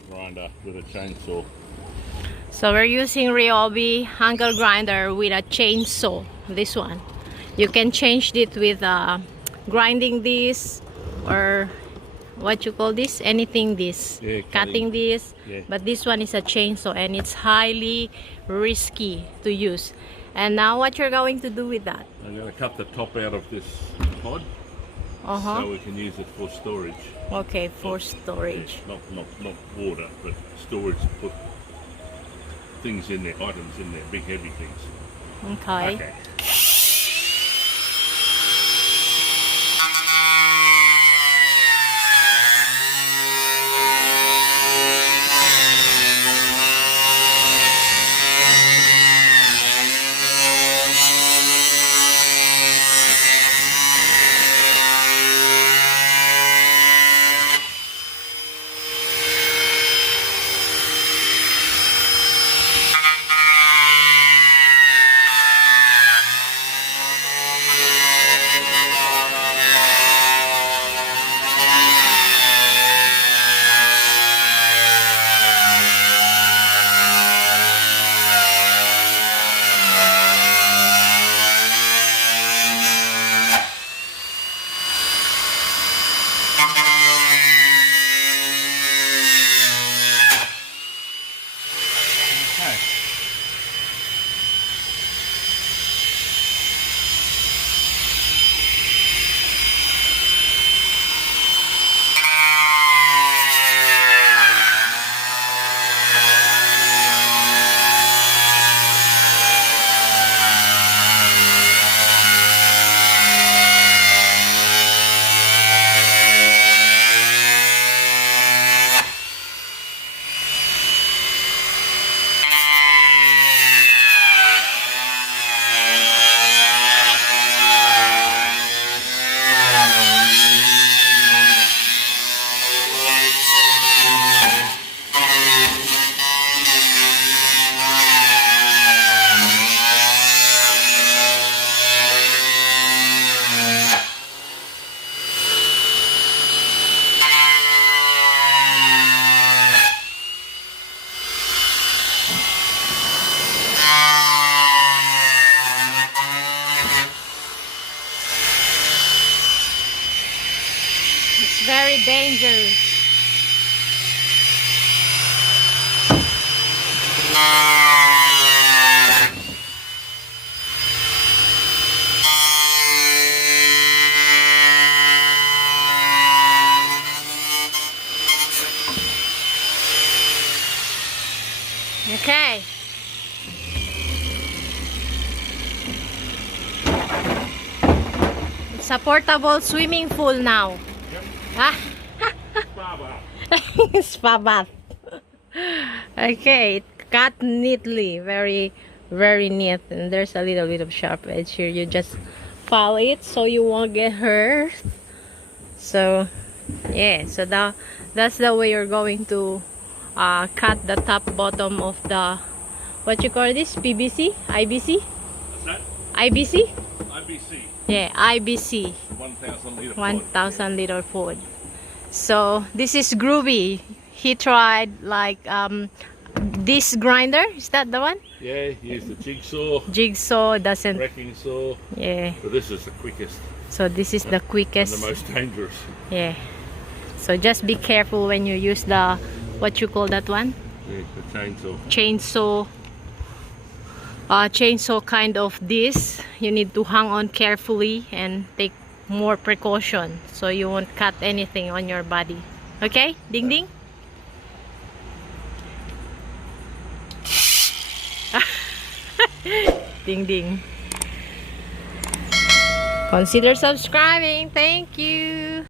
Grinder with a chainsaw. So we're using Ryobi angle grinder with a chainsaw. This one, you can change it with grinding this or what you call this, anything this, Yeah, cutting this. Yeah. But this one is a chainsaw and it's highly risky to use. And now what you're going to do with that? I'm going to cut the top out of this pod so we can use it for storage. Okay, for storage. Yeah, not water, but storage to put things in there, items in there, big heavy things. Okay. It's very dangerous. Okay. It's a portable swimming pool now. Yep. Ah, spa bath. Okay, it cut neatly, very neat, and there's a little bit of sharp edge here. You just file it so you won't get hurt. So yeah, so that's the way you're going to cut the top bottom of the, what you call this, PVC, IBC, What's that? IBC, IBC. yeah, IBC, 1,000 litre 1,000 liter food. So this is Groovy. He tried like this grinder, is that the one? Yeah, use the Jigsaw doesn't, wrecking saw, yeah, but this is the quickest so this is the and quickest. the most dangerous. Yeah, so just be careful when you use the, what you call that one, Yeah, the chainsaw. Chainsaw kind of this. You need to hang on carefully and take more precaution so you won't cut anything on your body. Okay, ding ding. Ding ding. Consider subscribing. Thank you.